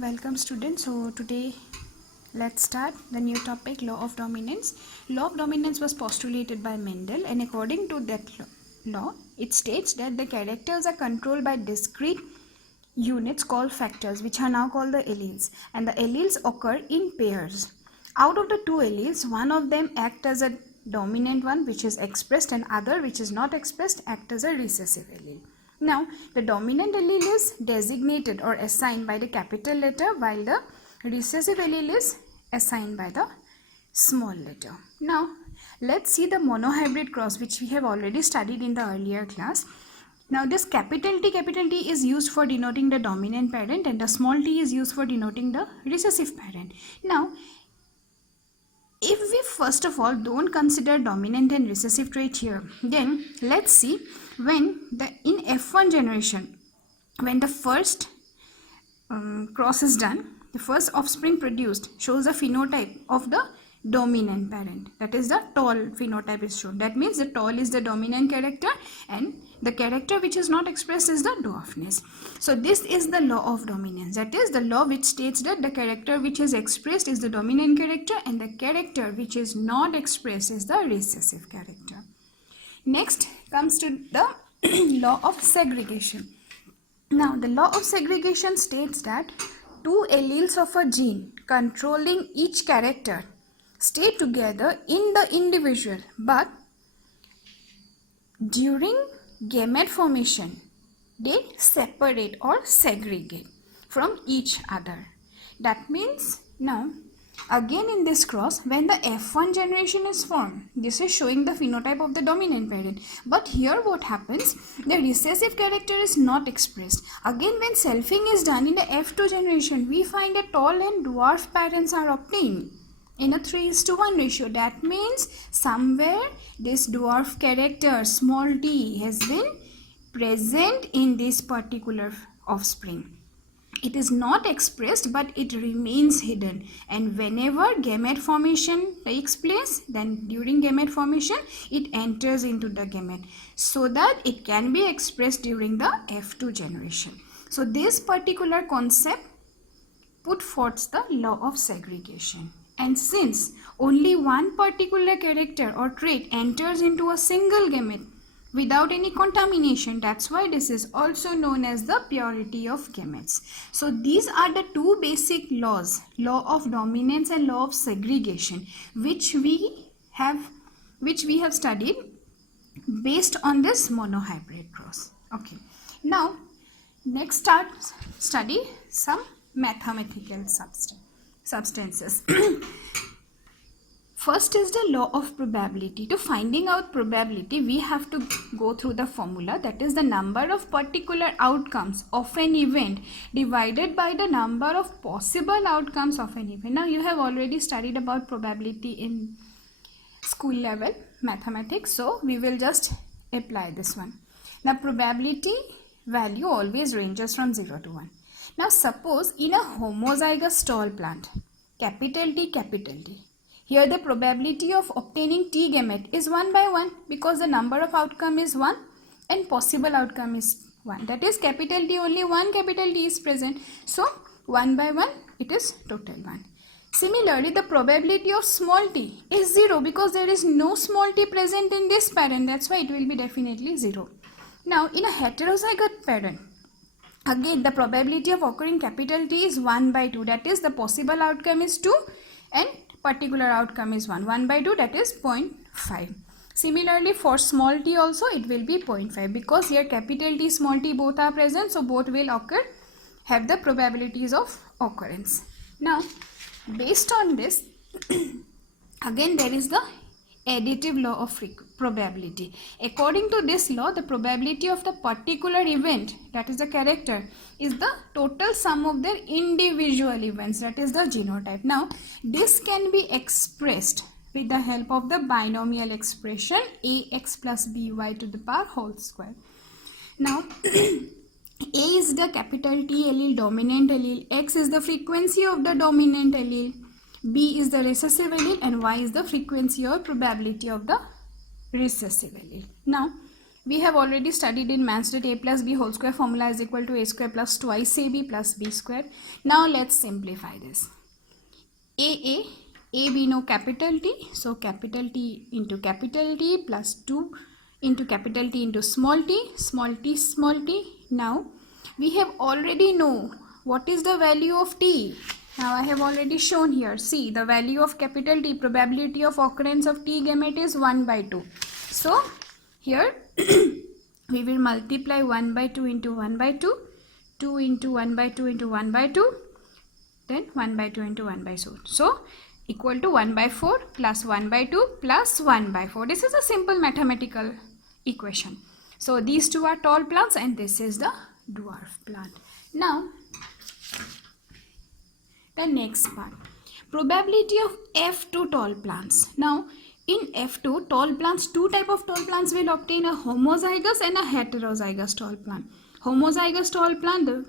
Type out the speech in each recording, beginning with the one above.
Welcome students. So today let's start the new topic, law of dominance. Law of dominance was postulated by Mendel, and according to that law it states that the characters are controlled by discrete units called factors, which are now called the alleles, and the alleles occur in pairs. Out of the two alleles, one of them act as a dominant one, which is expressed, and other, which is not expressed, act as a recessive allele. Now, the dominant allele is designated or assigned by the capital letter, while the recessive allele is assigned by the small letter. Now, let's see the monohybrid cross, which we have already studied in the earlier class. Now, this capital T is used for denoting the dominant parent, and the small t is used for denoting the recessive parent. Now, if we first of all don't consider dominant and recessive trait here, then let's see when in F1 generation, when the first cross is done, the first offspring produced shows a phenotype of the dominant parent. That is, the tall phenotype is shown. That means the tall is the dominant character and the character which is not expressed is the dwarfness. So this is the law of dominance. That is the law which states that the character which is expressed is the dominant character and the character which is not expressed is the recessive character. Next comes to the law of segregation. Now the law of segregation states that two alleles of a gene controlling each character stay together in the individual, but during gamete formation they separate or segregate from each other. That means now again in this cross, when the F1 generation is formed, this is showing the phenotype of the dominant parent, but here what happens, the recessive character is not expressed. Again when selfing is done in the F2 generation, we find that tall and dwarf parents are obtained in a 3:1 ratio. That means somewhere this dwarf character small t has been present in this particular offspring. It is not expressed, but it remains hidden, and whenever gamete formation takes place, then during gamete formation it enters into the gamete so that it can be expressed during the F2 generation. So this particular concept put forth the law of segregation. And since only one particular character or trait enters into a single gamete without any contamination, that's why this is also known as the purity of gametes. So these are the two basic laws, law of dominance and law of segregation, which we have studied based on this monohybrid cross. Okay. Now next study some mathematical substances. First is the law of probability. To finding out probability, we have to go through the formula, that is the number of particular outcomes of an event divided by the number of possible outcomes of an event. Now you have already studied about probability in school level mathematics, so we will just apply this one. Now probability value always ranges from 0 to 1. Now suppose in a homozygous tall plant, capital T, here the probability of obtaining T gamete is 1 by 1 because the number of outcome is 1 and possible outcome is 1. That is capital T, only one capital T is present. So 1 by 1 it is total 1. Similarly, the probability of small t is 0 because there is no small t present in this parent. That's why it will be definitely 0. Now in a heterozygote parent, again the probability of occurring capital T is 1 by 2. That is the possible outcome is 2 and particular outcome is 1. 1 by 2, that is 0.5. Similarly for small t also it will be 0.5 because here capital T, small t both are present, so both will have the probabilities of occurrence. Now based on this again there is the additive law of probability. According to this law, the probability of the particular event, that is the character, is the total sum of their individual events, that is the genotype. Now this can be expressed with the help of the binomial expression ax plus by to the power whole square. Now A is the capital T allele, dominant allele, x is the frequency of the dominant allele, B is the recessive allele, and Y is the frequency or probability of the recessive allele. Now We have already studied in maths that a plus b whole square formula is equal to a square plus twice ab plus b square. Now let's simplify this. A we know capital T, so capital T into capital T plus 2 into capital T into small t, small t, small t. Now we have already know what is the value of T. Now I have already shown here. See, the value of capital T, probability of occurrence of T gamete is 1 by 2. So here we will multiply 1 by 2 into 1 by 2, 2 into 1 by 2 into 1 by 2, then 1 by 2 into 1 by 2. So equal to 1 by 4 plus 1 by 2 plus 1 by 4. This is a simple mathematical equation. So these two are tall plants and this is the dwarf plant. Now the next part, probability of F2 tall plants. Now in F2 tall plants, two type of tall plants will obtain, a homozygous and a heterozygous tall plant. Homozygous tall plant, the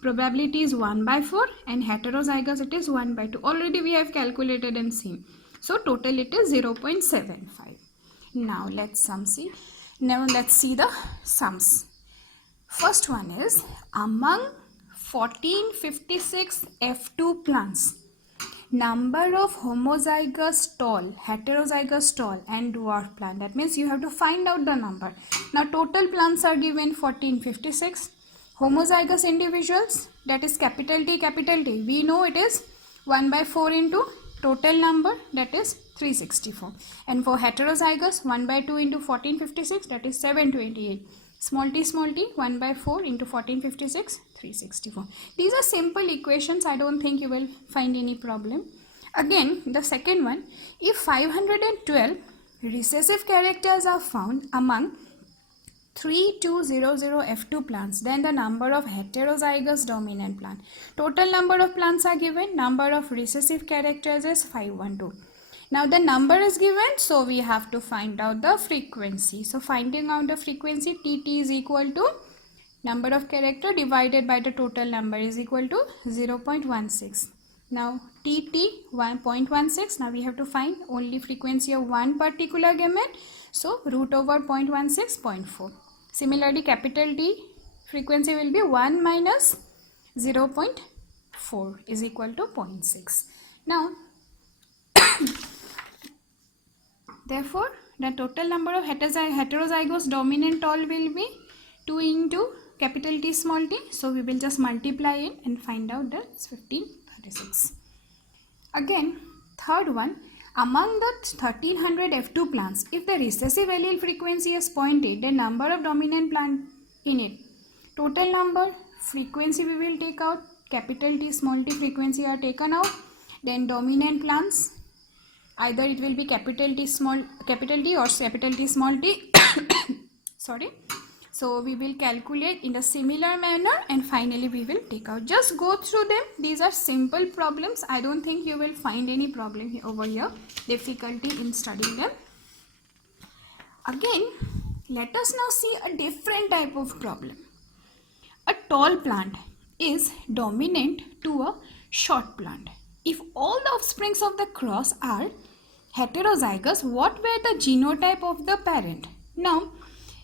probability is 1 by 4 and heterozygous it is 1 by 2. Already we have calculated and seen. So total it is 0.75. Now let's see. Now let's see the sums. First one is among 1456 F2 plants, number of homozygous tall, heterozygous tall and dwarf plant. That means you have to find out the number. Now total plants are given 1456. Homozygous individuals, that is capital T, we know it is 1 by 4 into total number, that is 364. And for heterozygous, 1 by 2 into 1456, that is 728. Small t, 1 by 4 into 1456, 364. These are simple equations. I don't think you will find any problem. Again, the second one, if 512 recessive characters are found among 3200 F2 plants, then the number of heterozygous dominant plant. Total number of plants are given, number of recessive characters is 512. Now the number is given, so we have to find out the frequency. So finding out the frequency, Tt is equal to number of character divided by the total number is equal to 0.16. Now Tt 1.16. Now we have to find only frequency of one particular gamete. So root over 0.16, 0.4. Similarly, capital T frequency will be 1 minus 0.4 is equal to 0.6. Now, therefore, the total number of heterozygous dominant tall will be 2 into capital T small t. So we will just multiply it and find out that it's 1536. Again, third one. Among the 1300 F2 plants, if the recessive allele frequency is 0.8, the number of dominant plant in it. Total number, frequency we will take out, capital T, small t frequency are taken out. Then dominant plants, either it will be capital T or capital T small t. Sorry. So we will calculate in a similar manner and finally we will take out. Just go through them. These are simple problems. I don't think you will find any problem over here, difficulty in studying them. Again, let us now see a different type of problem. A tall plant is dominant to a short plant. If all the offsprings of the cross are heterozygous, what were the genotype of the parent? Now,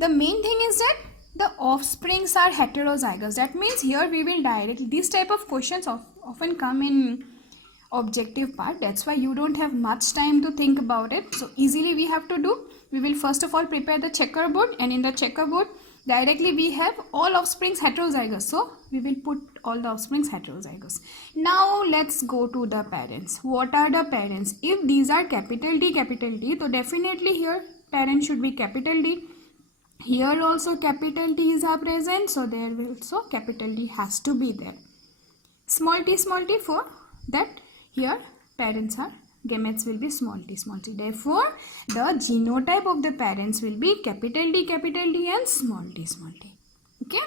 the main thing is that the offsprings are heterozygous. That means here we will directly, these type of questions often come in objective part. That's why you don't have much time to think about it. So easily we have to do. We will first of all prepare the checkerboard, and in the checkerboard directly we have all offsprings heterozygous. So we will put all the offsprings heterozygous. Now let's go to the parents. What are the parents? If these are capital T, so definitely here parent should be capital D. Here also capital T's are present, so there will also capital D has to be there. Small t for that here parents are, gametes will be small t. Therefore, the genotype of the parents will be capital D and small t. Okay.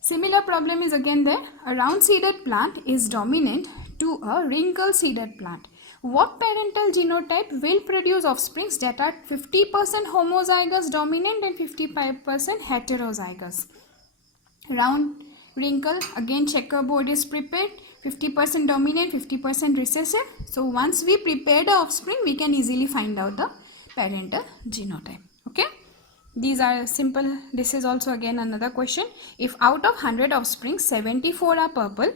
Similar problem is again there. A round seeded plant is dominant to a wrinkle seeded plant. What parental genotype will produce offsprings that are 50% homozygous dominant and 55% heterozygous? Round wrinkle, again checkerboard is prepared, 50% dominant, 50% recessive. So once we prepare the offspring, we can easily find out the parental genotype. Okay. These are simple. This is also again another question. If out of 100 offspring, 74 are purple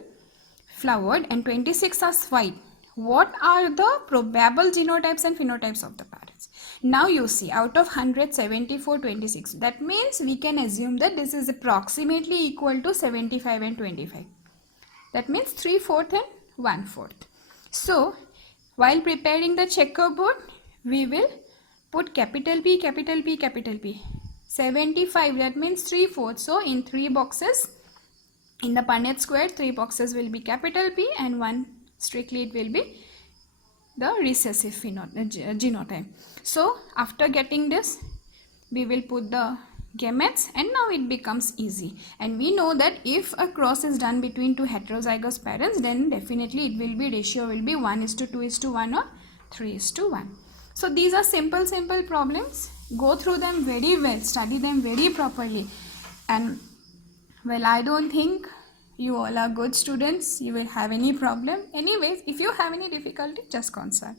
flowered and 26 are white, what are the probable genotypes and phenotypes of the parents? Now you see, out of 100, 74, 26. That means we can assume that this is approximately equal to 75 and 25. That means 3/4 and 1/4. So while preparing the checkerboard, we will put capital P, capital P, capital P. 75, that means 3/4. So in 3 boxes, in the Punnett square, 3 boxes will be capital P and 1 strictly it will be the recessive genotype. So after getting this, we will put the gametes and now it becomes easy. And we know that if a cross is done between two heterozygous parents, then definitely it will be, ratio will be 1:2:1 or 3:1. So these are simple problems. Go through them very well, study them very properly, and well, I don't think you all are good students. You will have any problem. Anyways, if you have any difficulty, just consult.